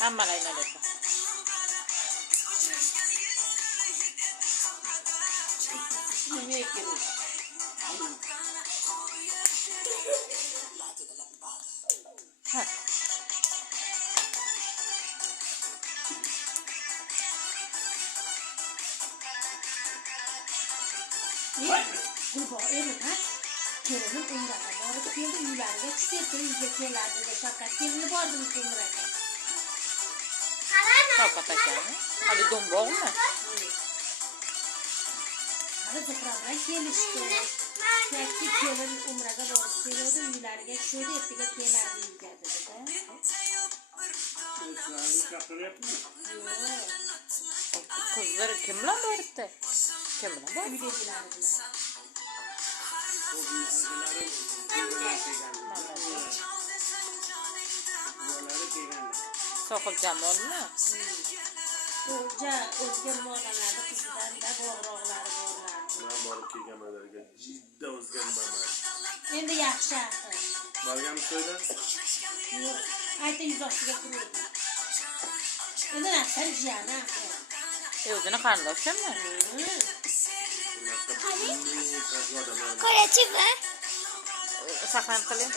Hammalayna desa. Niye giriyor? Ha. Gulbo erim ha. Kelinim umraga borib keldi, uylariga tushib, uyga keladi dedi. Shavkat kelini bordim umraga. Shavkat akami. Hali do'mboqmi? Hali Zuhra bilan kelishdi. Yakki kelin umraga borib keladi, uylariga tushib, ertaga keladi uyga dedi. Qizlar kim bilan boribdi? Kim bilan boribdi? Uydagilar bilan. Sohil Jamolmi? O'zga modalarni qizidan da bog'roqlari borlar. Men borib kelganlarga jidda o'zgarmaman. Endi yaxshi axir. Borganmisizlar? Yo'q, ayta yuzoqchiga kirdi. Endi nasıl jiyani axir. O'zini qarindoshimi? Qani? Saqlanib qiling.